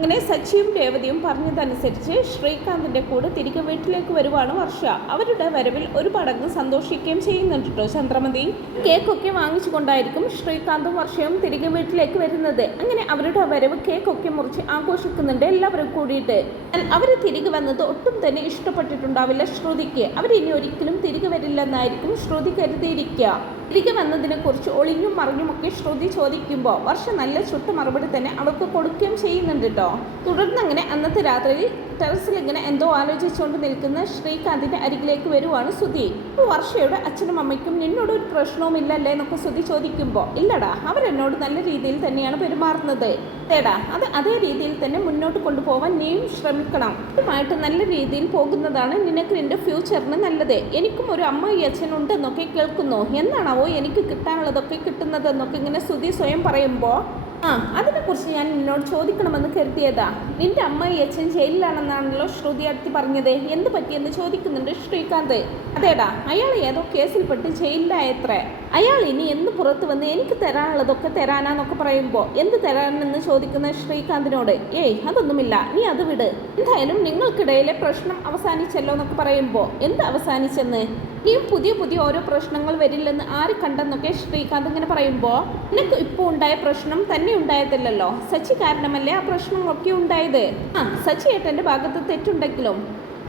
അങ്ങനെ സച്ചിയും രേവതിയും പറഞ്ഞതനുസരിച്ച് ശ്രീകാന്തിന്റെ കൂടെ തിരികെ വീട്ടിലേക്ക് വരുവാണ് വർഷ. അവരുടെ വരവിൽ ഒരു പടങ്ങ് സന്തോഷിക്കുകയും ചെയ്യുന്നുണ്ട് കേട്ടോ ചന്ദ്രമതി. കേക്കൊക്കെ വാങ്ങിച്ചുകൊണ്ടായിരിക്കും ശ്രീകാന്തും വർഷയും തിരികെ വീട്ടിലേക്ക് വരുന്നത്. അങ്ങനെ അവരുടെ വരവ് കേക്കൊക്കെ മുറിച്ച് ആഘോഷിക്കുന്നുണ്ട് എല്ലാവരും കൂടിയിട്ട്. അവർ തിരികെ വന്നത് ഒട്ടും തന്നെ ഇഷ്ടപ്പെട്ടിട്ടുണ്ടാവില്ല ശ്രുതിക്ക്. അവരിനി ഒരിക്കലും തിരികെ വരില്ലെന്നായിരിക്കും ശ്രുതി കരുതിയിരിക്കുക തിരികെ വന്നതിനെ കുറിച്ച് ഒളിഞ്ഞും മറിഞ്ഞുമൊക്കെ ശ്രുതി ചോദിക്കുമ്പോൾ വർഷ നല്ല ചുട്ട മറുപടി തന്നെ അവൾക്ക് കൊടുക്കുകയും ചെയ്യുന്നുണ്ട് കേട്ടോ തുടർന്ന് അങ്ങനെ അന്നത്തെ രാത്രിയിൽ ടെറസിൽ ഇങ്ങനെ എന്തോ ആലോചിച്ചുകൊണ്ട് നിൽക്കുന്ന ശ്രീകാന്തിന്റെ അരികിലേക്ക് വരുവാണ് സുധി. ഇപ്പോൾ വർഷയുടെ അച്ഛനും അമ്മയ്ക്കും നിന്നോട് ഒരു പ്രശ്നവും ഇല്ലല്ലേ എന്നൊക്കെ സുധി ചോദിക്കുമ്പോൾ ഇല്ലടാ അവരെന്നോട് നല്ല രീതിയിൽ തന്നെയാണ് പെരുമാറുന്നത്. തേടാ അത് അതേ രീതിയിൽ തന്നെ മുന്നോട്ട് കൊണ്ടുപോകാൻ നീയും ശ്രമിക്കണം. ഇതുമായിട്ട് നല്ല രീതിയിൽ പോകുന്നതാണ് നിനക്ക് നിന്റെ ഫ്യൂച്ചറിന് നല്ലത്. എനിക്കും ഒരു അമ്മായി അച്ഛനുണ്ടെന്നൊക്കെ കേൾക്കുന്നു. എന്നാണാവോ എനിക്ക് കിട്ടാനുള്ളതൊക്കെ കിട്ടുന്നതെന്നൊക്കെ ഇങ്ങനെ സുധി സ്വയം പറയുമ്പോൾ ആ അതിനെക്കുറിച്ച് ഞാൻ നിന്നോട് ചോദിക്കണമെന്ന് കരുതിയതാ. നിന്റെ അമ്മയും അച്ഛൻ ജയിലിലാണെന്നാണല്ലോ ശ്രുതി അടുത്ത് പറഞ്ഞത്. എന്ത് പറ്റിയെന്ന് ചോദിക്കുന്നുണ്ട് ശ്രീകാന്ത്. അതേടാ അയാൾ ഏതോ കേസിൽപ്പെട്ട് ജയിലിലായത്രേ. അയാൾ ഇനി എന്ത് പുറത്ത് വന്ന് എനിക്ക് തരാനുള്ളതൊക്കെ തരാനാന്നൊക്കെ പറയുമ്പോൾ എന്ത് തരാനെന്ന് ചോദിക്കുന്ന ശ്രീകാന്തിനോട് ഏയ് അതൊന്നുമില്ല നീ അത് വിട്. എന്തായാലും നിങ്ങൾക്കിടയിലെ പ്രശ്നം അവസാനിച്ചല്ലോ എന്നൊക്കെ പറയുമ്പോൾ എന്ത് അവസാനിച്ചെന്ന്? ഇനിയും പുതിയ പുതിയ ഓരോ പ്രശ്നങ്ങൾ വരില്ലെന്ന് ആര് കണ്ടെന്നൊക്കെ ശ്രീകാന്ത് ഇങ്ങനെ പറയുമ്പോൾ നിനക്ക് ഇപ്പോൾ ഉണ്ടായ പ്രശ്നം തന്നെ ഉണ്ടായതില്ലല്ലോ. സച്ചി കാരണമല്ലേ ആ പ്രശ്നങ്ങളൊക്കെ ഉണ്ടായത്? ആ സച്ചി ഏട്ടന്റെ ഭാഗത്ത് തെറ്റുണ്ടെങ്കിലും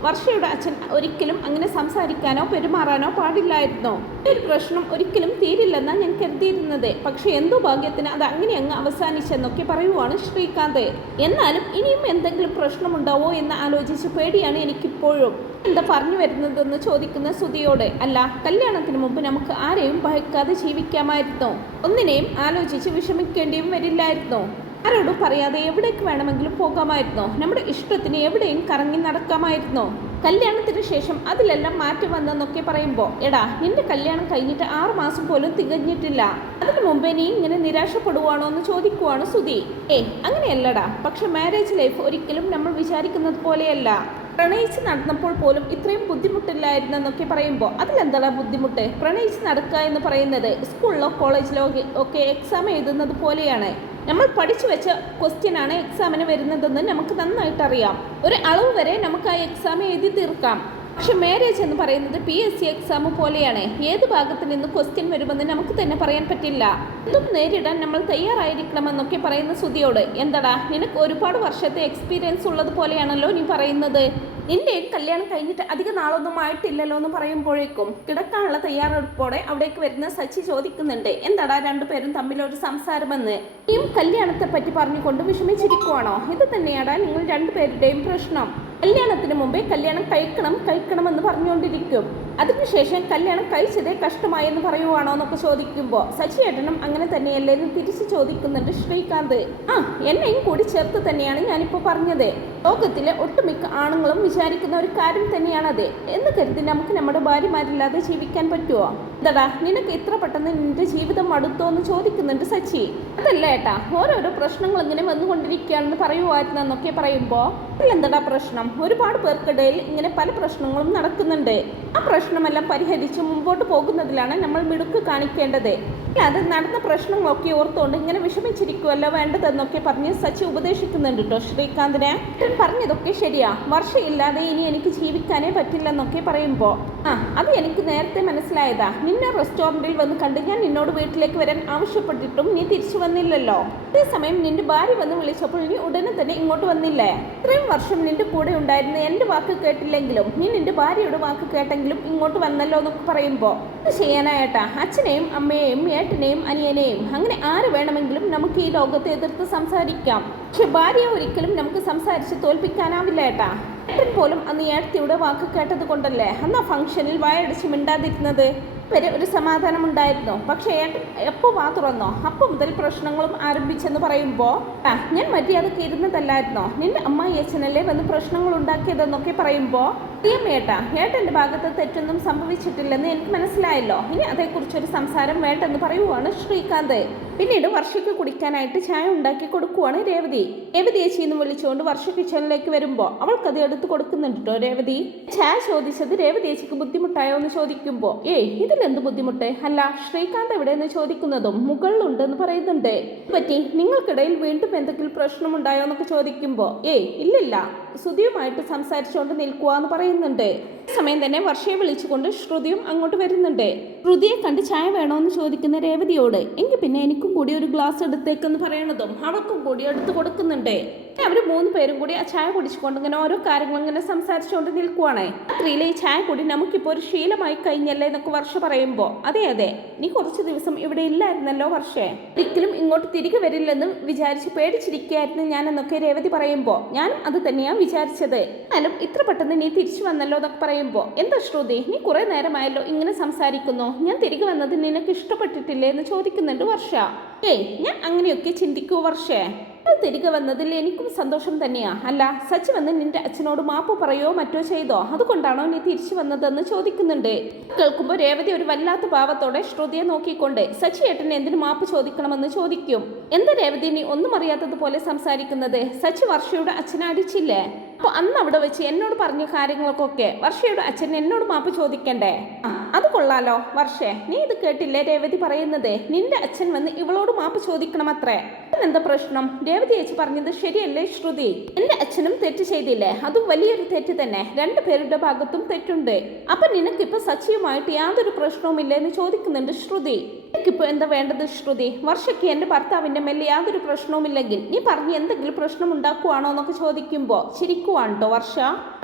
വർഷയുടെ അച്ഛൻ ഒരിക്കലും അങ്ങനെ സംസാരിക്കാനോ പെരുമാറാനോ പാടില്ലായിരുന്നോ. ഒരു പ്രശ്നം ഒരിക്കലും തീരില്ലെന്നാണ് ഞാൻ കരുതിയിരുന്നത്. പക്ഷേ എന്തോ ഭാഗ്യത്തിന് അത് അങ്ങനെ അങ്ങ് അവസാനിച്ചെന്നൊക്കെ പറയുവാണ് ശ്രീകാന്ത്. എന്നാലും ഇനിയും എന്തെങ്കിലും പ്രശ്നമുണ്ടാവോ എന്ന് ആലോചിച്ച് പേടിയാണ് എനിക്കിപ്പോഴും. എന്താ പറഞ്ഞു വരുന്നതെന്ന് ചോദിക്കുന്ന സുതിയോട് അല്ല കല്യാണത്തിന് മുമ്പ് നമുക്ക് ആരെയും ഭയക്കാതെ ജീവിക്കാമായിരുന്നോ. ഒന്നിനെയും ആലോചിച്ച് വിഷമിക്കേണ്ടിയും വരില്ലായിരുന്നോ. ആരോടും പറയാതെ എവിടേക്ക് വേണമെങ്കിലും പോകാമായിരുന്നോ? നമ്മുടെ ഇഷ്ടത്തിന് എവിടെയും കറങ്ങി നടക്കാമായിരുന്നോ? കല്യാണത്തിന് ശേഷം അതിലെല്ലാം മാറ്റം വന്നെന്നൊക്കെ പറയുമ്പോൾ എടാ നിന്റെ കല്യാണം കഴിഞ്ഞിട്ട് ആറ് മാസം പോലും തികഞ്ഞിട്ടില്ല. അതിനു മുമ്പേ നീ ഇങ്ങനെ നിരാശപ്പെടുവാണോ എന്ന് ചോദിക്കുവാണ് സുധി. ഏ അങ്ങനെയല്ലടാ. പക്ഷെ മാരേജ് ലൈഫ് ഒരിക്കലും നമ്മൾ വിചാരിക്കുന്നത് പോലെയല്ല. പ്രണയിച്ച് നടന്നപ്പോൾ പോലും ഇത്രയും ബുദ്ധിമുട്ടില്ലായിരുന്നെന്നൊക്കെ പറയുമ്പോൾ അതിലെന്താ ബുദ്ധിമുട്ട്? പ്രണയിച്ച് നടക്കുക എന്ന് പറയുന്നത് സ്കൂളിലോ കോളേജിലോ ഒക്കെ എക്സാം എഴുതുന്നത് പോലെയാണ്. നമ്മൾ പഠിച്ചു വെച്ച ക്വസ്റ്റ്യൻ ആണ് എക്സാമിന് വരുന്നതെന്ന് നമുക്ക് നന്നായിട്ട് അറിയാം ഒരു അളവ് വരെ നമുക്ക് ആ എക്സാം എഴുതി തീർക്കാം. പക്ഷെ മാരേജ് എന്ന് പറയുന്നത് പി എസ് സി എക്സാം പോലെയാണ്. ഏത് ഭാഗത്ത് നിന്ന് ക്വസ്റ്റ്യൻ വരുമെന്ന് നമുക്ക് തന്നെ പറയാൻ പറ്റില്ല. ഇതും നേരിടാൻ നമ്മൾ തയ്യാറായിരിക്കണമെന്നൊക്കെ പറയുന്ന സുതിയോട് എന്താടാ നിനക്ക് ഒരുപാട് വർഷത്തെ എക്സ്പീരിയൻസ് ഉള്ളത് പോലെയാണല്ലോ നീ പറയുന്നത്. നിന്റെ കല്യാണം കഴിഞ്ഞിട്ട് അധിക നാളൊന്നും ആയിട്ടില്ലല്ലോ എന്ന് പറയുമ്പോഴേക്കും കിടക്കാനുള്ള തയ്യാറെടുപ്പോടെ അവിടേക്ക് വരുന്ന സച്ചി ചോദിക്കുന്നുണ്ട് എന്താടാ രണ്ടുപേരും തമ്മിലൊരു സംസാരമെന്ന്? നീയും കല്യാണത്തെ പറ്റി പറഞ്ഞുകൊണ്ട് വിഷമിച്ചിരിക്കുവാണോ? ഇത് തന്നെയാടാ നിങ്ങൾ രണ്ടുപേരുടെയും പ്രശ്നം. കല്യാണത്തിന് മുമ്പേ കല്യാണം കഴിക്കണം കഴിക്കണം എന്ന് പറഞ്ഞുകൊണ്ടിരിക്കും. അതിനുശേഷം കല്യാണം കഴിച്ചതേ കഷ്ടമായെന്ന് പറയുവാണോ എന്നൊക്കെ ചോദിക്കുമ്പോൾ സച്ചിയേട്ടനും അങ്ങനെ തന്നെയല്ലേ എന്ന് തിരിച്ചു ചോദിക്കുന്നുണ്ട് ശ്രീകാന്ത്. ആ എന്നെയും കൂടി ചേർത്ത് തന്നെയാണ് ഞാനിപ്പോൾ പറഞ്ഞത്. ലോകത്തിലെ ഒട്ടുമിക്ക ആണുങ്ങളും വിചാരിക്കുന്ന ഒരു കാര്യം തന്നെയാണത്. എന്ന് കരുതി നമുക്ക് നമ്മുടെ ഭാര്യമാരില്ലാതെ ജീവിക്കാൻ പറ്റുമോ എന്താടാ നിനക്ക് ഇത്ര പെട്ടെന്ന് നിന്റെ ജീവിതം മടുത്തോ എന്ന് ചോദിക്കുന്നുണ്ട് സച്ചി. അതല്ല ഏട്ടാ ഓരോരോ പ്രശ്നങ്ങൾ ഇങ്ങനെ വന്നുകൊണ്ടിരിക്കുകയാണെന്ന് പറയുമായിരുന്നെന്നൊക്കെ പറയുമ്പോൾ എന്താടാ പ്രശ്നം? ഒരുപാട് പേർക്കിടയിൽ ഇങ്ങനെ പല പ്രശ്നങ്ങളും നടക്കുന്നുണ്ട്. ആ പ്രശ്നമെല്ലാം പരിഹരിച്ച് മുമ്പോട്ട് പോകുന്നതിലാണ് നമ്മൾ മിടുക്ക് കാണിക്കേണ്ടത്. അത് നടന്ന പ്രശ്നങ്ങളൊക്കെ ഓർത്തുകൊണ്ട് ഇങ്ങനെ വിഷമിച്ചിരിക്കുമല്ലോ വേണ്ടതെന്നൊക്കെ പറഞ്ഞ് സച്ചി ഉപദേശിക്കുന്നുണ്ട് കേട്ടോ ശ്രീകാന്തിനെ. പറഞ്ഞതൊക്കെ ശരിയാ. വർഷയില്ലാതെ ഇനി എനിക്ക് ജീവിക്കാനേ പറ്റില്ലെന്നൊക്കെ പറയുമ്പോൾ ആ അത് എനിക്ക് നേരത്തെ മനസ്സിലായതാ. നിന്നെ റെസ്റ്റോറന്റിൽ വന്ന് കണ്ട് ഞാൻ നിന്നോട് വീട്ടിലേക്ക് വരാൻ ആവശ്യപ്പെട്ടിട്ടും നീ തിരിച്ചു വന്നില്ലല്ലോ. അതേസമയം നിന്റെ ഭാര്യ വന്ന് വിളിച്ചപ്പോൾ നീ ഉടനെ തന്നെ ഇങ്ങോട്ട് വന്നില്ലേ? ഇത്രയും വർഷം നിന്റെ കൂടെ ഉണ്ടായിരുന്ന എന്റെ വാക്ക് കേട്ടില്ലെങ്കിലും നീ നിന്റെ ഭാര്യയുടെ വാക്ക് കേട്ടെങ്കിലും ഇങ്ങോട്ട് വന്നല്ലോ എന്നൊക്കെ പറയുമ്പോൾ ഇത് ചെയ്യാനായിട്ടാ അച്ഛനെയും അമ്മയെയും ഏട്ടനെയും അനിയനെയും. അങ്ങനെ ആര് വേണമെങ്കിലും നമുക്ക് ഈ ലോകത്തെ എതിർത്ത് സംസാരിക്കാം. പക്ഷെ ഭാര്യയെ ഒരിക്കലും നമുക്ക് സംസാരിച്ച് തോൽപ്പിക്കാനാവില്ല ഏട്ടാ. ഏട്ടൻ പോലും അന്ന് ഏട്ടത്തിയുടെ വാക്ക് കേട്ടത് കൊണ്ടല്ലേ? അന്ന് ആ ഫംഗ്ഷനിൽ വായടിച്ച് മിണ്ടാതിരുന്നത്? വരെ ഒരു സമാധാനം ഉണ്ടായിരുന്നു പക്ഷേ എപ്പോൾ വാ തുറന്നോ? അപ്പം മുതൽ പ്രശ്നങ്ങളും ആരംഭിച്ചെന്ന് പറയുമ്പോൾ ഞാൻ മര്യാദയ്ക്ക് ഇരുന്നതല്ലായിരുന്നോ നിന്റെ അമ്മായി അച്ഛനല്ലേ വന്ന് പ്രശ്നങ്ങൾ ഉണ്ടാക്കിയതെന്നൊക്കെ പറയുമ്പോൾ പ്രിയം ഏട്ടാ ഏട്ടന്റെ ഭാഗത്ത് തെറ്റൊന്നും സംഭവിച്ചിട്ടില്ലെന്ന് എനിക്ക് മനസ്സിലായല്ലോ. ഇനി അതേക്കുറിച്ചൊരു സംസാരം വേണ്ടെന്ന് പറയുവാണ് ശ്രീകാന്ത്. പിന്നീട് വർഷയ്ക്ക് കുടിക്കാനായിട്ട് ചായ ഉണ്ടാക്കി കൊടുക്കുവാണ് രേവതി. രേവതി ചേച്ചി എന്ന് വിളിച്ചുകൊണ്ട് വർഷ കിച്ചണിലേക്ക് വരുമ്പോൾ അവൾക്കത് എടുത്ത് കൊടുക്കുന്നുണ്ട് കേട്ടോ രേവതി. ചായ ചോദിച്ചത് രേവതി ചേച്ചിക്ക് ബുദ്ധിമുട്ടായോ എന്ന് ചോദിക്കുമ്പോൾ ഏയ് ഇതിലെന്ത് ബുദ്ധിമുട്ട്? അല്ല ശ്രീകാന്ത് എവിടെയെന്ന് ചോദിക്കുന്നതും മുകളിലുണ്ടെന്ന് പറയുന്നുണ്ട്. പറ്റി നിങ്ങൾക്കിടയിൽ വീണ്ടും എന്തെങ്കിലും പ്രശ്നമുണ്ടായോ? എന്നൊക്കെ ചോദിക്കുമ്പോൾ ഏയ് ഇല്ലില്ല. സുധിയുമായിട്ട് സംസാരിച്ചുകൊണ്ട് നിൽക്കുക എന്ന് പറയുന്നുണ്ട്. സമയം തന്നെ വർഷയെ വിളിച്ചുകൊണ്ട് ശ്രുതിയും അങ്ങോട്ട് വരുന്നുണ്ട്. ശ്രുതിയെ കണ്ട് ചായ വേണോന്ന് ചോദിക്കുന്ന രേവതിയോട് എങ്കിൽ പിന്നെ എനിക്കും കൂടി ഒരു ഗ്ലാസ് എടുത്തേക്കെന്ന് പറയണതും അവൾക്കും കൂടി എടുത്തു കൊടുക്കുന്നുണ്ട്. അവർ മൂന്ന് പേരും കൂടി ആ ചായ കുടിച്ചുകൊണ്ട് ഇങ്ങനെ ഓരോ കാര്യങ്ങളും ഇങ്ങനെ സംസാരിച്ചുകൊണ്ട് നിൽക്കുവാണേ. രാത്രിയിലെ ഈ ചായ കൂടി നമുക്കിപ്പോൾ ഒരു ശീലമായി കഴിഞ്ഞല്ലേ എന്നൊക്കെ വർഷ പറയുമ്പോൾ അതെ അതെ. നീ കുറച്ച് ദിവസം ഇവിടെ ഇല്ലായിരുന്നല്ലോ വർഷേ. ഒരിക്കലും ഇങ്ങോട്ട് തിരികെ വരില്ലെന്നും വിചാരിച്ച് പേടിച്ചിരിക്കുകയായിരുന്നു ഞാൻ എന്നൊക്കെ രേവതി പറയുമ്പോൾ ഞാൻ അത് തന്നെയാണ് വിചാരിച്ചത്. എന്നാലും ഇത്ര പെട്ടെന്ന് നീ തിരിച്ചു വന്നല്ലോ എന്നൊക്കെ പറയുമ്പോൾ എന്താ ശ്രുതി നീ കുറെ നേരമായല്ലോ ഇങ്ങനെ സംസാരിക്കുന്നു. ഞാൻ തിരികെ വന്നത് നിനക്ക് ഇഷ്ടപ്പെട്ടിട്ടില്ലേ എന്ന് ചോദിക്കുന്നുണ്ട് വർഷ. ഏയ് ഞാൻ അങ്ങനെയൊക്കെ ചിന്തിക്കൂ വർഷേ. തിരികെ വന്നതിൽ എനിക്കും സന്തോഷം തന്നെയാ. അല്ല സച്ചി വന്ന് നിന്റെ അച്ഛനോട് മാപ്പ് പറയോ മറ്റോ ചെയ്തോ? അതുകൊണ്ടാണോ നീ തിരിച്ചു വന്നതെന്ന് ചോദിക്കുന്നുണ്ട്. കേൾക്കുമ്പോൾ രേവതി ഒരു വല്ലാത്ത ഭാവത്തോടെ ശ്രുതിയെ നോക്കിക്കൊണ്ട് സച്ചി ഏട്ടൻ എന്തിനു മാപ്പ് ചോദിക്കണമെന്ന് ചോദിക്കും? എന്താ രേവതി നീ ഒന്നും അറിയാത്തതുപോലെ സംസാരിക്കുന്നത്? സച്ചി വർഷയുടെ അച്ഛനെ അടിച്ചില്ലേ? അപ്പൊ അന്ന് അവിടെ വെച്ച് എന്നോട് പറഞ്ഞ കാര്യങ്ങൾക്കൊക്കെ വർഷയുടെ അച്ഛൻ എന്നോട് മാപ്പ് ചോദിക്കണ്ടേ? അത് കൊള്ളാലോ വർഷേ. നീ ഇത് കേട്ടില്ലേ രേവതി പറയുന്നത്? നിന്റെ അച്ഛൻ വന്ന് ഇവളോട് മാപ്പ് ചോദിക്കണമത്രേ എന്താ പ്രശ്നം? രേവതി ചേച്ചി പറഞ്ഞത് ശരിയല്ലേ ശ്രുതി? എന്റെ അച്ഛനും തെറ്റ് ചെയ്തില്ലേ? അതും വലിയൊരു തെറ്റ് തന്നെ. രണ്ടു പേരുടെ ഭാഗത്തും തെറ്റുണ്ട്. അപ്പൊ നിനക്കിപ്പോ സച്ചിയുമായിട്ട് യാതൊരു പ്രശ്നവുമില്ലേ എന്ന് ചോദിക്കുന്നുണ്ട് ശ്രുതി. എനിക്കിപ്പോ എന്താ വേണ്ടത് ശ്രുതി? വർഷയ്ക്ക് എന്റെ ഭർത്താവിന്റെ മേലെ യാതൊരു പ്രശ്നവുമില്ലെങ്കിൽ നീ പറഞ്ഞ് എന്തെങ്കിലും പ്രശ്നം ഉണ്ടാക്കുവാണോ എന്നൊക്കെ ചോദിക്കുമ്പോൾ ചിരിക്കുവാണ് കേട്ടോ വർഷ.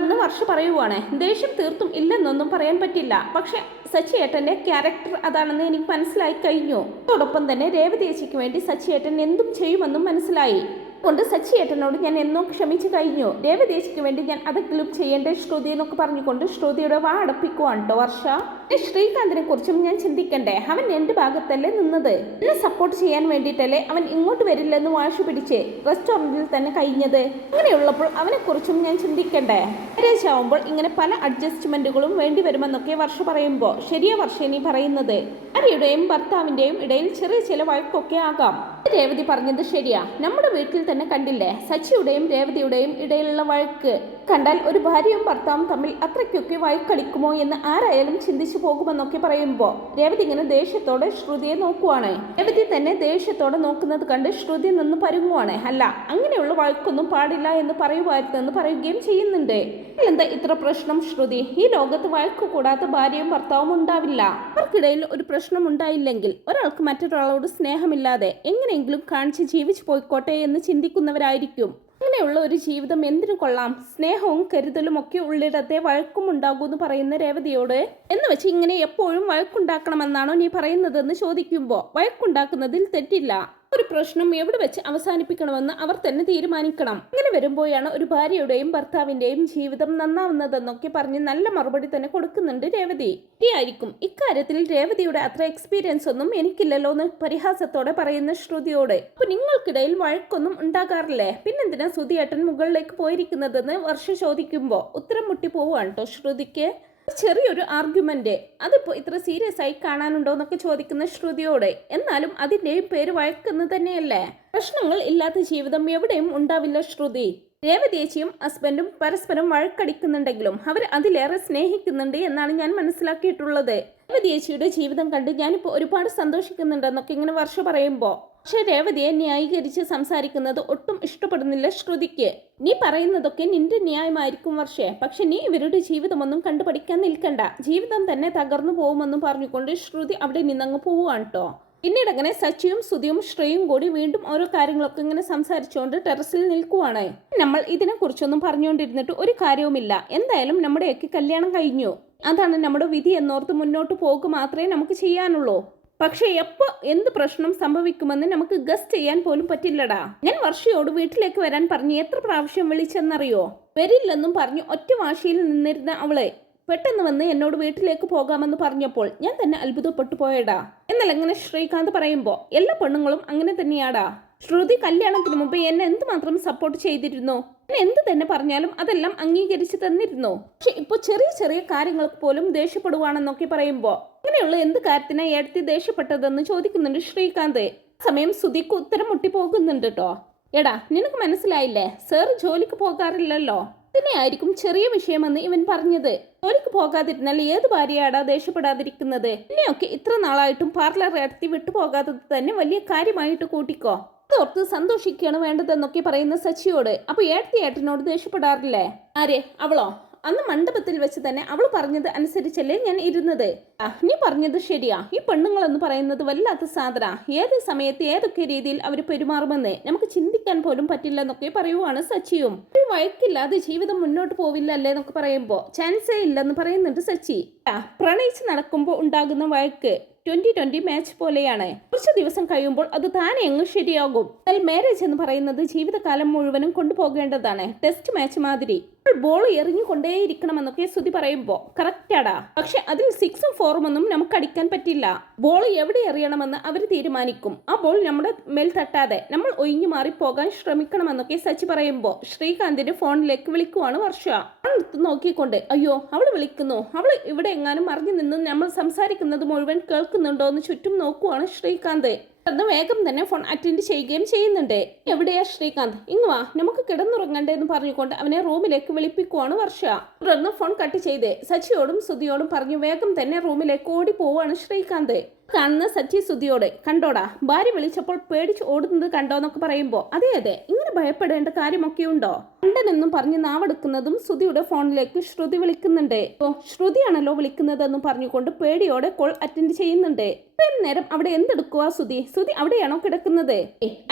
എന്ന് വർഷ പറയുവാണ് ദേഷ്യം തീർത്തും ഇല്ലെന്നൊന്നും പറയാൻ പറ്റില്ല. പക്ഷെ സച്ചിയേട്ടന്റെ ക്യാരക്ടർ അതാണെന്ന് എനിക്ക് മനസ്സിലായി കഴിഞ്ഞു. അതോടൊപ്പം തന്നെ രേവതി ചേച്ചിക്ക് വേണ്ടി സച്ചിയേട്ടൻ എന്തും ചെയ്യുമെന്നും മനസ്സിലായി. കൊണ്ട് സച്ചിയേട്ടനോട് ഞാൻ എന്നോ ക്ഷമിച്ചു കഴിഞ്ഞു. ദേവദേശിക്ക് വേണ്ടി ഞാൻ അതെങ്കിലും ചെയ്യേണ്ട? ശ്രുതി എന്നൊക്കെ പറഞ്ഞുകൊണ്ട് ശ്രുതിയുടെ വാ അടപ്പിക്കുവാണ് കേട്ടോ വർഷ. ശ്രീകാന്തിനെ കുറിച്ചും ഞാൻ ചിന്തിക്കണ്ടേ? അവൻ എന്റെ ഭാഗത്തല്ലേ നിന്നത്? എന്നെ സപ്പോർട്ട് ചെയ്യാൻ വേണ്ടിയിട്ടല്ലേ അവൻ ഇങ്ങോട്ട് വരില്ലെന്ന് വാശി പിടിച്ച്? റെസ്റ്റോറന്റിൽ തന്നെ കഴിഞ്ഞത്. അങ്ങനെയുള്ളപ്പോൾ അവനെ കുറിച്ചും ഞാൻ ചിന്തിക്കണ്ടേ? മാരേജ് ആവുമ്പോൾ ഇങ്ങനെ പല അഡ്ജസ്റ്റ്മെന്റുകളും വേണ്ടി വരുമെന്നൊക്കെ വർഷ പറയുമ്പോൾ ശരിയ വർഷ നീ പറയുന്നത്. ഭാര്യയുടെയും ഭർത്താവിന്റെയും ഇടയിൽ ചെറിയ ചില വഴക്കൊക്കെ ആകാം. രേവതി പറഞ്ഞത് ശരിയാ. നമ്മുടെ വീട്ടിൽ തന്നെ കണ്ടില്ലേ? സച്ചിയുടെയും രേവതിയുടെയും ഇടയിലുള്ള വഴക്ക്. കണ്ടാൽ ഒരു ഭാര്യയും ഭർത്താവും തമ്മിൽ അത്രയ്ക്കൊക്കെ കളിക്കുമോ എന്ന് ആരായാലും ചിന്തിച്ചു പോകുമെന്നൊക്കെ പറയുമ്പോൾ രേവതി ഇങ്ങനെ ദേഷ്യത്തോടെ ശ്രുതിയെ നോക്കുവാണ്. രേവതി തന്നെ ദേഷ്യത്തോടെ നോക്കുന്നത് കണ്ട് ശ്രുതി നിന്ന് പരുങ്ങുവാണ്. അല്ല അങ്ങനെയുള്ള വഴക്കൊന്നും പാടില്ല എന്ന് പറയുമായിരുന്നെന്ന് പറയുകയും ചെയ്യുന്നുണ്ട്. എന്താ ഇത്ര പ്രശ്നം ശ്രുതി? ഈ ലോകത്ത് വഴക്ക് കൂടാത്ത ഭാര്യയും ഭർത്താവും ഉണ്ടാവില്ല. അവർക്കിടയിൽ ഒരു പ്രശ്നം ഉണ്ടായില്ലെങ്കിൽ ഒരാൾക്ക് മറ്റൊരാളോട് സ്നേഹമില്ലാതെ എങ്ങനെയെങ്കിലും കാണിച്ച് ജീവിച്ചു പോയിക്കോട്ടെ എന്ന് ചിന്തിക്കുന്നവരായിരിക്കും. അങ്ങനെയുള്ള ഒരു ജീവിതം എന്തിനു കൊള്ളാം. സ്നേഹവും കരുതലും ഒക്കെ ഉള്ളിടത്തെ വഴക്കുമുണ്ടാകൂ എന്ന് പറയുന്ന രേവതിയോട് എന്ന് വെച്ച് ഇങ്ങനെ എപ്പോഴും വഴക്കുണ്ടാക്കണമെന്നാണോ നീ പറയുന്നതെന്ന് ചോദിക്കുമ്പോൾ വഴക്കുണ്ടാക്കുന്നതിൽ തെറ്റില്ല. ഒരു പ്രശ്നം എവിടെ വെച്ച് അവസാനിപ്പിക്കണമെന്ന് അവർ തന്നെ തീരുമാനിക്കണം. ഇങ്ങനെ വരുമ്പോഴാണ് ഒരു ഭാര്യയുടെയും ഭർത്താവിന്റെയും ജീവിതം നന്നാവുന്നതെന്നൊക്കെ പറഞ്ഞ് നല്ല മറുപടി തന്നെ കൊടുക്കുന്നുണ്ട് രേവതി. ശരിയായിരിക്കും ഇക്കാര്യത്തിൽ രേവതിയുടെ അത്ര എക്സ്പീരിയൻസ് ഒന്നും എനിക്കില്ലല്ലോ എന്ന് പരിഹാസത്തോടെ പറയുന്ന ശ്രുതിയോട്. അപ്പൊ നിങ്ങൾക്കിടയിൽ വഴക്കൊന്നും ഉണ്ടാകാറില്ലേ? പിന്നെന്തിനാ ശ്രുതിയേട്ടൻ മുകളിലേക്ക് പോയിരിക്കുന്നതെന്ന് വർഷ ചോദിക്കുമ്പോൾ ഉത്തരം മുട്ടി പോവുകയാണ് കേട്ടോ ശ്രുതിക്ക്. ചെറിയൊരു ആർഗ്യുമെന്റ് അതിപ്പോ ഇത്ര സീരിയസ് ആയി കാണാനുണ്ടോ എന്നൊക്കെ ചോദിക്കുന്ന ശ്രുതിയോട്. എന്നാലും അതിന്റെയും പേര് വഴക്കുന്ന തന്നെയല്ലേ? പ്രശ്നങ്ങൾ ഇല്ലാത്ത ജീവിതം എവിടെയും ഉണ്ടാവില്ല ശ്രുതി. രേവതേച്ചിയും ഹസ്ബൻഡും പരസ്പരം വഴക്കടിക്കുന്നുണ്ടെങ്കിലും അവർ അതിലേറെ സ്നേഹിക്കുന്നുണ്ട് എന്നാണ് ഞാൻ മനസ്സിലാക്കിയിട്ടുള്ളത്. രേവതേച്ചിയുടെ ജീവിതം കണ്ട് ഞാനിപ്പോൾ ഒരുപാട് സന്തോഷിക്കുന്നുണ്ടെന്നൊക്കെ ഇങ്ങനെ വർഷ പറയുമ്പോൾ പക്ഷെ രേവതിയെ ന്യായീകരിച്ച് സംസാരിക്കുന്നത് ഒട്ടും ഇഷ്ടപ്പെടുന്നില്ല ശ്രുതിക്ക്. നീ പറയുന്നതൊക്കെ നിന്റെ ന്യായമായിരിക്കും വർഷേ. പക്ഷെ നീ ഇവരുടെ ജീവിതമൊന്നും കണ്ടുപഠിക്കാൻ നിൽക്കണ്ട. ജീവിതം തന്നെ തകർന്നു പോകുമെന്നും പറഞ്ഞുകൊണ്ട് ശ്രുതി അവിടെ നിന്നങ്ങ് പോവുകയാണ് കേട്ടോ പിന്നീട് അങ്ങനെ സച്ചിയും സുധിയും ശ്രീയും കൂടി വീണ്ടും ഓരോ കാര്യങ്ങളൊക്കെ ഇങ്ങനെ സംസാരിച്ചുകൊണ്ട് ടെറസിൽ നിൽക്കുവാണ്. നമ്മൾ ഇതിനെക്കുറിച്ചൊന്നും പറഞ്ഞുകൊണ്ടിരുന്നിട്ട് ഒരു കാര്യവുമില്ല. എന്തായാലും നമ്മുടെയൊക്കെ കല്യാണം കഴിഞ്ഞു. അതാണ് നമ്മുടെ വിധി എന്നോർത്ത് മുന്നോട്ട് പോക്ക് മാത്രമേ നമുക്ക് ചെയ്യാനുള്ളൂ. പക്ഷേ എപ്പോ എന്ത് പ്രശ്നം സംഭവിക്കുമെന്ന് നമുക്ക് ഗസ് ചെയ്യാൻ പോലും പറ്റില്ലടാ. ഞാൻ വർഷയോട് വീട്ടിലേക്ക് വരാൻ പറഞ്ഞ് എത്ര പ്രാവശ്യം വിളിച്ചെന്നറിയോ? വരില്ലെന്നും പറഞ്ഞു ഒറ്റ വാശിയിൽ നിന്നിരുന്ന അവളെ. പെട്ടെന്ന് വന്ന് എന്നോട് വീട്ടിലേക്ക് പോകാമെന്ന് പറഞ്ഞപ്പോൾ ഞാൻ തന്നെ അത്ഭുതപ്പെട്ടു പോയടാ. എന്നാൽ അങ്ങനെ ശ്രീകാന്ത് പറയുമ്പോൾ എല്ലാ പെണ്ണുങ്ങളും അങ്ങനെ തന്നെയാടാ. ശ്രുതി കല്യാണത്തിന് മുമ്പ് എന്നെ എന്തുമാത്രം സപ്പോർട്ട് ചെയ്തിരുന്നു? എന്ത് തന്നെ പറഞ്ഞാലും അതെല്ലാം അംഗീകരിച്ച് തന്നിരുന്നു? പക്ഷെ ഇപ്പൊ ചെറിയ ചെറിയ കാര്യങ്ങൾക്ക് പോലും ദേഷ്യപ്പെടുവാണെന്നൊക്കെ പറയുമ്പോ അങ്ങനെയുള്ള എന്ത് കാര്യത്തിനാ എടുത്തി ദേഷ്യപ്പെട്ടതെന്ന് ചോദിക്കുന്നുണ്ട് ശ്രീകാന്ത്. സമയം സുധിക്ക് ഉത്തരം മുട്ടി പോകുന്നുണ്ട് കേട്ടോ എടാ നിനക്ക് മനസ്സിലായില്ലേ? സർ ജോലിക്ക് പോകാറില്ലല്ലോ. ഇതിനെയായിരിക്കും ചെറിയ വിഷയമെന്ന് ഇവൻ പറഞ്ഞത്. ജോലിക്ക് പോകാതിരുന്നാൽ ഏത് ഭാര്യയാടാ ദേഷ്യപ്പെടാതിരിക്കുന്നത്? എന്നെയൊക്കെ ഇത്ര നാളായിട്ടും പാർലർ എടുത്തി വിട്ടുപോകാത്തത് തന്നെ വലിയ കാര്യമായിട്ട് കൂട്ടിക്കോ. അതോർത്ത് സന്തോഷിക്കുകയാണ് വേണ്ടതെന്നൊക്കെ പറയുന്ന സച്ചിയോട്. അപ്പൊ ഏട്ടത്തി ഏട്ടനോട് ദേഷ്യപ്പെടാറില്ലേ? ആരെ? അവളോ? അന്ന് മണ്ഡപത്തിൽ വെച്ച് തന്നെ അവൾ പറഞ്ഞത് അനുസരിച്ചല്ലേ ഞാൻ ഇരുന്നത്. നീ പറഞ്ഞത് ശരിയാ. ഈ പെണ്ണുങ്ങൾ എന്ന് പറയുന്നത് വല്ലാത്ത സാധന. ഏത് സമയത്ത് ഏതൊക്കെ രീതിയിൽ അവർ പെരുമാറുമെന്ന് നമുക്ക് ചിന്തിക്കാൻ പോലും പറ്റില്ലെന്നൊക്കെ പറയുവാണ് സച്ചിയും. ഒരു വഴക്കില്ലാതെ ജീവിതം മുന്നോട്ട് പോവില്ല അല്ലേ എന്നൊക്കെ പറയുമ്പോൾ ചാൻസേ ഇല്ലെന്ന് പറയുന്നുണ്ട് സച്ചി. പ്രണയിച്ച് നടക്കുമ്പോൾ ഉണ്ടാകുന്ന വഴക്ക്. ട്വന്റി ട്വന്റി മാച്ച് പോലെയാണ്. കുറച്ച് ദിവസം കഴിയുമ്പോൾ അത് താനെ അങ്ങ് ശരിയാകും. എന്നാൽ മാരേജ് എന്ന് പറയുന്നത് ജീവിതകാലം മുഴുവനും കൊണ്ടുപോകേണ്ടതാണ്. ടെസ്റ്റ് മാച്ച് മാതിരി. ബോൾ എറിഞ്ഞുകൊണ്ടേയിരിക്കണമെന്നൊക്കെ ശ്രുതി പറയുമ്പോ. കറക്റ്റാടാ പക്ഷെ അതിൽ സിക്സും ഫോറും ഒന്നും നമുക്ക് അടിക്കാൻ പറ്റില്ല. ബോൾ എവിടെ എറിയണമെന്ന് അവർ തീരുമാനിക്കും. ആ ബോൾ നമ്മുടെ മേൽ തട്ടാതെ നമ്മൾ ഒഴിഞ്ഞു മാറി പോകാൻ ശ്രമിക്കണമെന്നൊക്കെ സച്ചി പറയുമ്പോ ശ്രീകാന്തിന്റെ ഫോണിലേക്ക് വിളിക്കുവാണ് വർഷ. നോക്കിക്കൊണ്ട് അയ്യോ അവൾ വിളിക്കുന്നു. അവൾ ഇവിടെ എങ്ങാനും മറിഞ്ഞു നിന്ന് നമ്മൾ സംസാരിക്കുന്നത് മുഴുവൻ കേൾക്കുന്നുണ്ടോ എന്ന് ചുറ്റും നോക്കുവാണ് ശ്രീകാന്ത്. തുടർന്ന് വേഗം തന്നെ ഫോൺ അറ്റൻഡ് ചെയ്യുകയും ചെയ്യുന്നുണ്ട്. എവിടെയാ ശ്രീകാന്ത്? ഇങ്ങ് വാ നമുക്ക് കിടന്നുറങ്ങണ്ടേ എന്ന് പറഞ്ഞുകൊണ്ട് അവനെ റൂമിലേക്ക് വിളിപ്പിക്കുവാണ് വർഷ. തുടർന്ന് ഫോൺ കട്ട് ചെയ്ത് സച്ചിയോടും സുധിയോടും പറഞ്ഞു വേഗം തന്നെ റൂമിലേക്ക് ഓടി പോവാണ് ശ്രീകാന്ത്. കാണുന്ന സച്ചി സുധിയോട് കണ്ടോടാ ഭാര്യ വിളിച്ചപ്പോൾ പേടിച്ച് ഓടുന്നത് കണ്ടോ എന്നൊക്കെ പറയുമ്പോ അതെ അതെ ഇങ്ങനെ ഭയപ്പെടേണ്ട കാര്യമൊക്കെ ഉണ്ടോ? കണ്ടനെന്നും പറഞ്ഞ് നാവെടുക്കുന്നതും സുധിയുടെ ഫോണിലേക്ക് ശ്രുതി വിളിക്കുന്നുണ്ട്. ഓ ശ്രുതിയാണല്ലോ വിളിക്കുന്നതെന്ന് പറഞ്ഞുകൊണ്ട് പേടിയോടെ കോൾ അറ്റൻഡ് ചെയ്യുന്നുണ്ട്. ഇത്രയും നേരം അവിടെ എന്തെടുക്കുക സുധി? സുധി അവിടെയാണോ കിടക്കുന്നത്?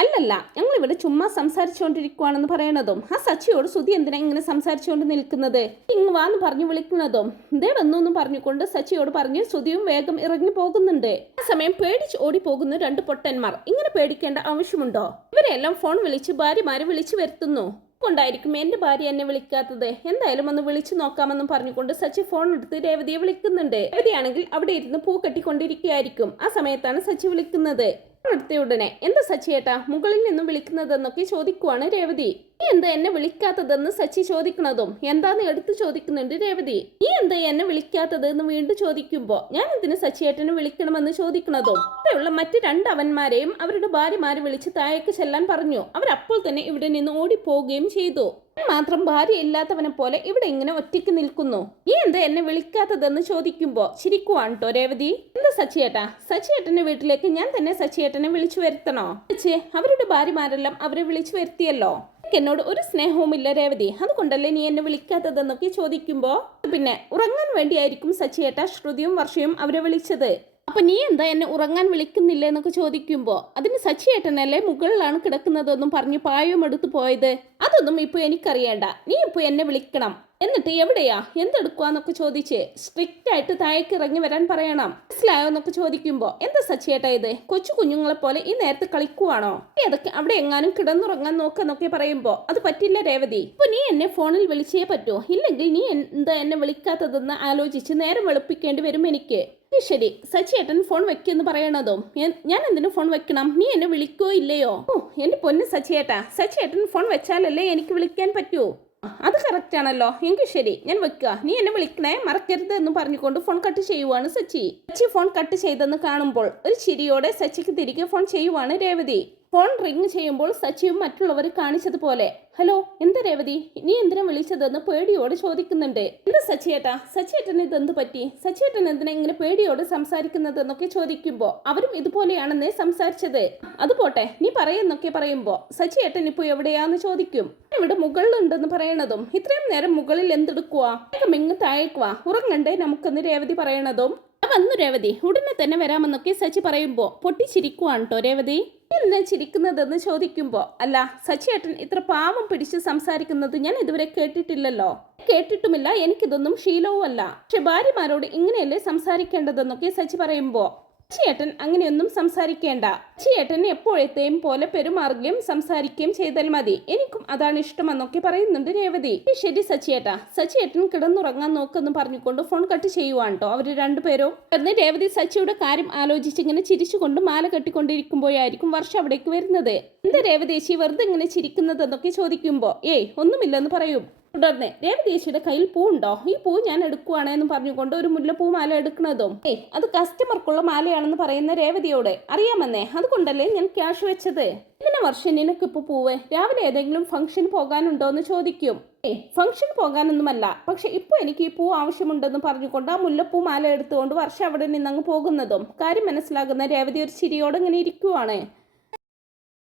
അല്ലല്ല. ഞങ്ങൾ ഇവിടെ ചുമ്മാ സംസാരിച്ചുകൊണ്ടിരിക്കുവാണെന്ന് പറയണതും. ആ സച്ചിയോട് സുധി എന്തിനാ ഇങ്ങനെ സംസാരിച്ചുകൊണ്ട് നിൽക്കുന്നത്? ഇങ് വാന്ന് പറഞ്ഞു വിളിക്കുന്നതും. ദേ വന്നു പറഞ്ഞുകൊണ്ട് സച്ചിയോട് പറഞ്ഞു സുധിയും വേഗം ഇറങ്ങി പോകുന്നുണ്ട്. ആ സമയം പേടിച്ച് ഓടി പോകുന്ന രണ്ട് പൊട്ടന്മാർ. ഇങ്ങനെ പേടിക്കേണ്ട ആവശ്യമുണ്ടോ? ഇവരെല്ലാം ഫോൺ വിളിച്ച് ഭാര്യമാരെ വിളിച്ചു വരുത്തുന്നു. കൊണ്ടായിരിക്കും എന്റെ ഭാര്യ എന്നെ വിളിക്കാത്തത്. എന്തായാലും ഒന്ന് വിളിച്ചു നോക്കാമെന്നും പറഞ്ഞുകൊണ്ട് സച്ചി ഫോൺ എടുത്ത് രേവതിയെ വിളിക്കുന്നുണ്ട്. രേവതിയാണെങ്കിൽ അവിടെ ഇരുന്ന് പൂ കെട്ടിക്കൊണ്ടിരിക്കുകയായിരിക്കും. ആ സമയത്താണ് സച്ചി വിളിക്കുന്നത്. എടുത്ത ഉടനെ എന്താ സച്ചിയേട്ടാ മുകളിൽ നിന്നും വിളിക്കുന്നതെന്നൊക്കെ ചോദിക്കുവാണ് രേവതി. നീ എന്താ എന്നെ വിളിക്കാത്തതെന്ന് സച്ചി ചോദിക്കണതും? എന്താന്ന് എടുത്തു ചോദിക്കുന്നുണ്ട് രേവതി. നീ എന്താ എന്നെ വിളിക്കാത്തത് എന്ന് വീണ്ടും ചോദിക്കുമ്പോ ഞാൻ എന്തിനു സച്ചിയേട്ടനെ വിളിക്കണമെന്ന് ചോദിക്കണതും? ഇവിടെയുള്ള മറ്റു രണ്ട് അവന്മാരെയും അവരുടെ ഭാര്യമാരെ വിളിച്ച് താഴേക്ക് ചെല്ലാൻ പറഞ്ഞു. അവരപ്പോൾ തന്നെ ഇവിടെ നിന്ന് ഓടിപ്പോവുകയും ചെയ്തു. മാത്രം ഭാര്യ ഇല്ലാത്തവനെ പോലെ ഇവിടെ ഇങ്ങനെ ഒറ്റയ്ക്ക് നിൽക്കുന്നു. നീ എന്താ എന്നെ വിളിക്കാത്തതെന്ന് ചോദിക്കുമ്പോ ചിരിക്കുവാണ് കേട്ടോ രേവതി. എന്താ സച്ചിയേട്ടാ? സച്ചിയേട്ടന്റെ വീട്ടിലേക്ക് ഞാൻ തന്നെ സച്ചിയേട്ടനെ വിളിച്ചു വരുത്തണോ? അവരുടെ ഭാര്യമാരെല്ലാം അവരെ വിളിച്ചു വരുത്തിയല്ലോ. എന്നോട് ഒരു സ്നേഹവുമില്ല രേവതി. അതുകൊണ്ടല്ലേ നീ എന്നെ വിളിക്കാത്തതെന്നൊക്കെ ചോദിക്കുമ്പോ പിന്നെ ഉറങ്ങാൻ വേണ്ടിയായിരിക്കും സച്ചിയേട്ട ശ്രുതിയും വർഷയും അവരെ വിളിച്ചത്. അപ്പൊ നീ എന്താ എന്നെ ഉറങ്ങാൻ വിളിക്കുന്നില്ല എന്നൊക്കെ ചോദിക്കുമ്പോ അതിന് സച്ചിയേട്ടനല്ലേ മുകളിലാണ് കിടക്കുന്നതെന്നും പറഞ്ഞ് പായവും എടുത്തു പോയത്? അതൊന്നും ഇപ്പൊ എനിക്കറിയണ്ട. നീ ഇപ്പൊ എന്നെ വിളിക്കണം. എന്നിട്ട് എവിടെയാ? എന്തെടുക്കുവാന്നൊക്കെ ചോദിച്ച് സ്ട്രിക്റ്റ് ആയിട്ട് താഴേക്ക് ഇറങ്ങി വരാൻ പറയണം. മനസ്സിലായോ എന്നൊക്കെ ചോദിക്കുമ്പോ എന്താ സച്ചിയേട്ടാ ഇത്? കൊച്ചു കുഞ്ഞുങ്ങളെ പോലെ ഈ നേരത്തെ കളിക്കുവാണോ? അതൊക്കെ അവിടെ എങ്ങാനും കിടന്നുറങ്ങാൻ നോക്കാന്നൊക്കെ പറയുമ്പോ അത് പറ്റില്ല രേവതി. ഇപ്പൊ നീ എന്നെ ഫോണിൽ വിളിച്ചേ പറ്റൂ. ഇല്ലെങ്കിൽ നീ എന്താ എന്നെ വിളിക്കാത്തതെന്ന് ആലോചിച്ച് നേരം വെളുപ്പിക്കേണ്ടി വരും എനിക്ക്. ശരി. സച്ചിയേട്ടൻ ഫോൺ വെക്കെന്ന് പറയണതോ? ഞാൻ- ഞാൻ എന്തിനു ഫോൺ വെക്കണം? നീ എന്നെ വിളിക്കോ ഇല്ലയോ? ഓ എന്റെ പൊന്ന് സച്ചിയേട്ടാ സച്ചിയേട്ടൻ ഫോൺ വെച്ചാലല്ലേ എനിക്ക് വിളിക്കാൻ പറ്റൂ? അത് കറക്റ്റ് ആണല്ലോ. എങ്കിൽ ശരി ഞാൻ വെക്കുക നീ എന്നെ വിളിക്കണേ മറക്കരുത് എന്ന് പറഞ്ഞുകൊണ്ട് ഫോൺ കട്ട് ചെയ്യുവാണ് സച്ചി. സച്ചി ഫോൺ കട്ട് ചെയ്തെന്ന് കാണുമ്പോൾ ഒരു ചിരിയോടെ സച്ചിക്ക് തിരികെ ഫോൺ ചെയ്യുവാണ് രേവതി. ഫോൺ റിംഗ് ചെയ്യുമ്പോൾ സച്ചിയും മറ്റുള്ളവർ കാണിച്ചതുപോലെ ഹലോ എന്താ രേവതി? നീ എന്തിനാ വിളിച്ചതെന്ന് പേടിയോട് ചോദിക്കുന്നുണ്ട്. എന്താ സച്ചിയേട്ടാ? സച്ചിയേട്ടന് ഇതെന്ത് പറ്റി? സച്ചിയേട്ടൻ എന്തിനാ ഇങ്ങനെ പേടിയോട് സംസാരിക്കുന്നതെന്നൊക്കെ ചോദിക്കുമ്പോൾ അവരും ഇതുപോലെയാണെന്ന് സംസാരിച്ചത്. അത് പോട്ടെ നീ പറയുന്നൊക്കെ പറയുമ്പോ സച്ചിയേട്ടൻ ഇപ്പൊ എവിടെയാന്ന് ചോദിക്കും. ഇവിടെ മുകളിലുണ്ടെന്ന് പറയണതും ഇത്രയും നേരം മുകളിൽ എന്തെടുക്കുവാ? മിങ്ങ് താഴേക്കുവാ ഉറങ്ങണ്ടേ നമുക്കെന്ന് രേവതി പറയണതും. "ആ, വന്നു രേവതി. ഉടനെ തന്നെ വരാമെന്നൊക്കെ സച്ചി പറയുമ്പോ പൊട്ടിച്ചിരിക്കുവാണ് കേട്ടോ രേവതി. "നീ എന്താ ചിരിക്കുന്നതെന്ന് ചോദിക്കുമ്പോ അല്ല സച്ചിയേട്ടൻ ഇത്ര പാവം പിടിച്ച് സംസാരിക്കുന്നത് ഞാൻ ഇതുവരെ കേട്ടിട്ടില്ലല്ലോ. കേട്ടിട്ടുമില്ല എനിക്കിതൊന്നും ശീലവും അല്ല പക്ഷെ ഭാര്യമാരോട് ഇങ്ങനെയല്ലേ സംസാരിക്കേണ്ടതെന്നൊക്കെ സച്ചി പറയുമ്പോ ചേട്ടൻ അങ്ങനെയൊന്നും സംസാരിക്കേണ്ട. ചേട്ടൻ എപ്പോഴത്തെയും പോലെ പെരുമാറുകയും സംസാരിക്കുകയും ചെയ്താൽ മതി. എനിക്കും അതാണ് ഇഷ്ടമെന്നൊക്കെ പറയുന്നുണ്ട് രേവതി. ശരി സച്ചിയേട്ടാ. സച്ചിയേട്ടൻ കിടന്നുറങ്ങാൻ നോക്കെന്ന് പറഞ്ഞുകൊണ്ട് ഫോൺ കട്ട് ചെയ്യുവാണ് കേട്ടോ അവർ രണ്ടുപേരും തുടർന്ന് രേവതി സച്ചിയുടെ കാര്യം ആലോചിച്ച് ഇങ്ങനെ ചിരിച്ചുകൊണ്ട് മാല കെട്ടിക്കൊണ്ടിരിക്കുമ്പോഴായിരിക്കും വർഷ അവിടേക്ക് വരുന്നത്. എന്താ രേവതേശി വെറുതെ ഇങ്ങനെ ചിരിക്കുന്നതെന്നൊക്കെ ചോദിക്കുമ്പോ ഏയ് ഒന്നുമില്ലെന്ന് പറയും. തുടർന്ന് രേവതേശിയുടെ കയ്യിൽ പൂ ഉണ്ടോ ഈ പൂ ഞാൻ എടുക്കുവാണ് എന്ന് പറഞ്ഞുകൊണ്ട് ഒരു മുല്ലപ്പൂ മാല എടുക്കുന്നതും. ഏയ് അത് കസ്റ്റമർക്കുള്ള മാലയാണെന്ന് പറയുന്ന രേവതിയോട് അറിയാമെന്നേ. അതുകൊണ്ടല്ലേ ഞാൻ ക്യാഷ് വെച്ചത്? ഇന്നലെ വർഷം നിനക്കിപ്പോ പൂവ്? രാവിലെ ഏതെങ്കിലും ഫംഗ്ഷൻ പോകാനുണ്ടോ എന്ന് ചോദിക്കും. ഏയ് ഫംഗ്ഷൻ പോകാനൊന്നുമല്ല. പക്ഷെ ഇപ്പൊ എനിക്ക് ഈ പൂ ആവശ്യമുണ്ടെന്ന് പറഞ്ഞുകൊണ്ട് ആ മുല്ലപ്പൂ മാല എടുത്തുകൊണ്ട് വർഷം അവിടെ നിന്നങ്ങ് പോകുന്നതും. കാര്യം മനസ്സിലാകുന്ന രേവതി ഒരു ചിരിയോടെ ഇങ്ങനെ ഇരിക്കുവാണ്.